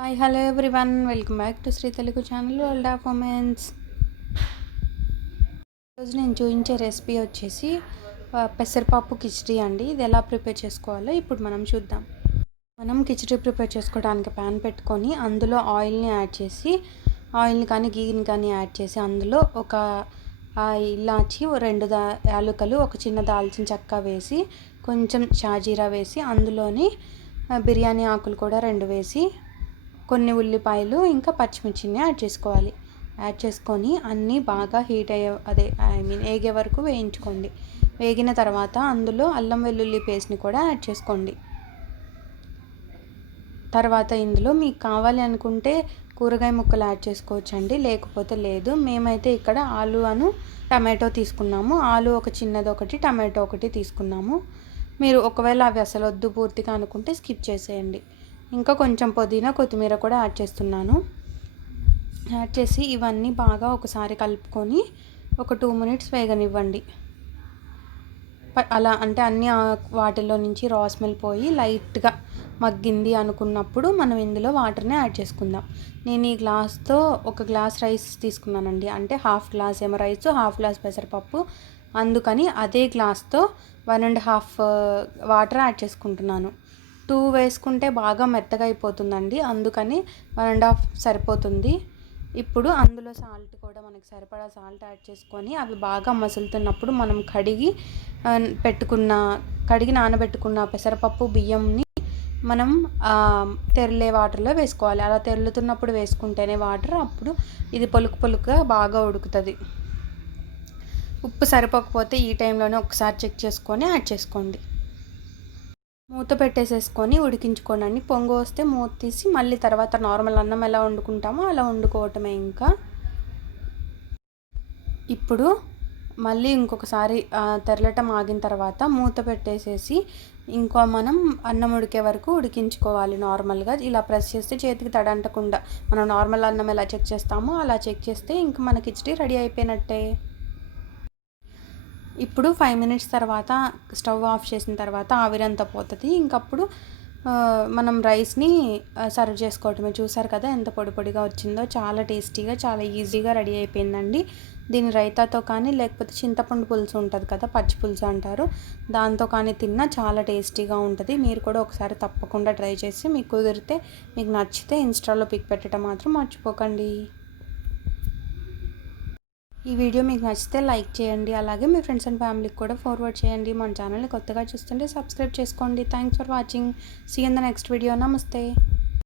Hi hello everyone, welcome back to Sri Telugu channel world of womens. ఈరోజు నేను చూపించే recipe వచ్చేసి పెసరపప్పు కిచిడి అండి. ఇది ఎలా ప్రిపేర్ చేసుకోవాలో ఇప్పుడు మనం చూద్దాం. మనం కిచిడి ప్రిపేర్ చేసుకోవడానికి ప్యాన్ పెట్టుకొని అందులో ఆయిల్ని యాడ్ చేసి, ఆయిల్ని కానీ గీని కానీ యాడ్ చేసి అందులో ఒక ఇలాచి, రెండు యాలకులు, ఒక చిన్న దాల్చిన చెక్క వేసి, కొంచెం షాజీరా వేసి, అందులోని బిర్యానీ ఆకులు కూడా 2 వేసి, కొన్ని ఉల్లిపాయలు ఇంకా పచ్చిమిర్చిని యాడ్ చేసుకోవాలి. యాడ్ చేసుకొని అన్నీ బాగా హీట్ వేగే వరకు వేయించుకోండి. వేగిన తర్వాత అందులో అల్లం వెల్లుల్లి పేస్ట్ని కూడా యాడ్ చేసుకోండి. తర్వాత ఇందులో మీకు కావాలి అనుకుంటే కూరగాయ ముక్కలు యాడ్ చేసుకోవచ్చండి, లేకపోతే లేదు. మేమైతే ఇక్కడ ఆలు టమాటో తీసుకున్నాము. ఆలు ఒక చిన్నది ఒకటి, టమాటో ఒకటి తీసుకున్నాము. మీరు ఒకవేళ అవి అసలు వద్దు పూర్తిగా అనుకుంటే స్కిప్ చేసేయండి. ఇంకా కొంచెం పుదీనా, కొత్తిమీర కూడా యాడ్ చేస్తున్నాను. యాడ్ చేసి ఇవన్నీ బాగా ఒకసారి కలుపుకొని ఒక 2 మినిట్స్ వేగనివ్వండి. అలా అంటే అన్ని వాటిల్లో నుంచి రా స్మెల్ పోయి లైట్గా మగ్గింది అనుకున్నప్పుడు మనం ఇందులో వాటర్ని యాడ్ చేసుకుందాం. నేను ఈ గ్లాస్తో 1 గ్లాస్ రైస్ తీసుకున్నానండి. అంటే 1/2 గ్లాస్ ఏమో రైస్, 1/2 గ్లాస్ పెసరపప్పు. అందుకని అదే గ్లాస్తో 1.5 వాటర్ యాడ్ చేసుకుంటున్నాను. 2 వేసుకుంటే బాగా మెత్తగా అయిపోతుందండి, అందుకని 1.5 సరిపోతుంది. ఇప్పుడు అందులో సాల్ట్ కూడా మనకి సరిపడా సాల్ట్ యాడ్ చేసుకొని అవి బాగా మసులుతున్నప్పుడు మనం కడిగి నానబెట్టుకున్న పెసరపప్పు బియ్యంని మనం తెరలే వాటర్లో వేసుకోవాలి. అలా తెరులుతున్నప్పుడు వేసుకుంటేనే వాటర్, అప్పుడు ఇది పొలుకుగా బాగా ఉడుకుతుంది. ఉప్పు సరిపోకపోతే ఈ టైంలోనే ఒకసారి చెక్ చేసుకొని యాడ్ చేసుకోండి. మూత పెట్టేసేసుకొని ఉడికించుకోండి. పొంగు వస్తే మూత తీసి మళ్ళీ తర్వాత నార్మల్ అన్నం ఎలా వండుకుంటామో అలా వండుకోవటమే. ఇంకా ఇప్పుడు మళ్ళీ ఇంకొకసారి తెరలటం ఆగిన తర్వాత మూత పెట్టేసేసి మనం అన్నం ఉడికే వరకు ఉడికించుకోవాలి. నార్మల్గా ఇలా ప్రెస్ చేస్తే చేతికి తడంటకుండా మనం నార్మల్ అన్నం ఎలా చెక్ చేస్తామో అలా చెక్ చేస్తే ఇంకా మన కిచిడి రెడీ అయిపోయినట్టే. ఇప్పుడు 5 మినిట్స్ తర్వాత స్టవ్ ఆఫ్ చేసిన తర్వాత ఆవిరంతా పోతుంది. ఇంకప్పుడు మనం రైస్ని సర్వ్ చేసుకోవటమే. చూసారు కదా ఎంత పొడిగా వచ్చిందో. చాలా టేస్టీగా, చాలా ఈజీగా రెడీ అయిపోయిందండి. దీని రైతాతో కానీ, లేకపోతే చింతపండు పులుసు ఉంటుంది కదా, పచ్చి పులుసు అంటారు, దాంతో కానీ తిన్నా చాలా టేస్టీగా ఉంటుంది. మీరు కూడా ఒకసారి తప్పకుండా ట్రై చేసి మీకు కుదిరితే, మీకు నచ్చితే ఇన్స్టాలో పిక్ పెట్టడం మాత్రం మర్చిపోకండి. ఈ వీడియో మీకు నచ్చితే లైక్ చేయండి, అలాగే మీ ఫ్రెండ్స్ అండ్ ఫ్యామిలీకి కూడా ఫార్వర్డ్ చేయండి. మన ఛానల్ని కొత్తగా చూస్తుంటే సబ్స్క్రైబ్ చేసుకోండి. Thanks for watching. See you in the next video. నమస్తే.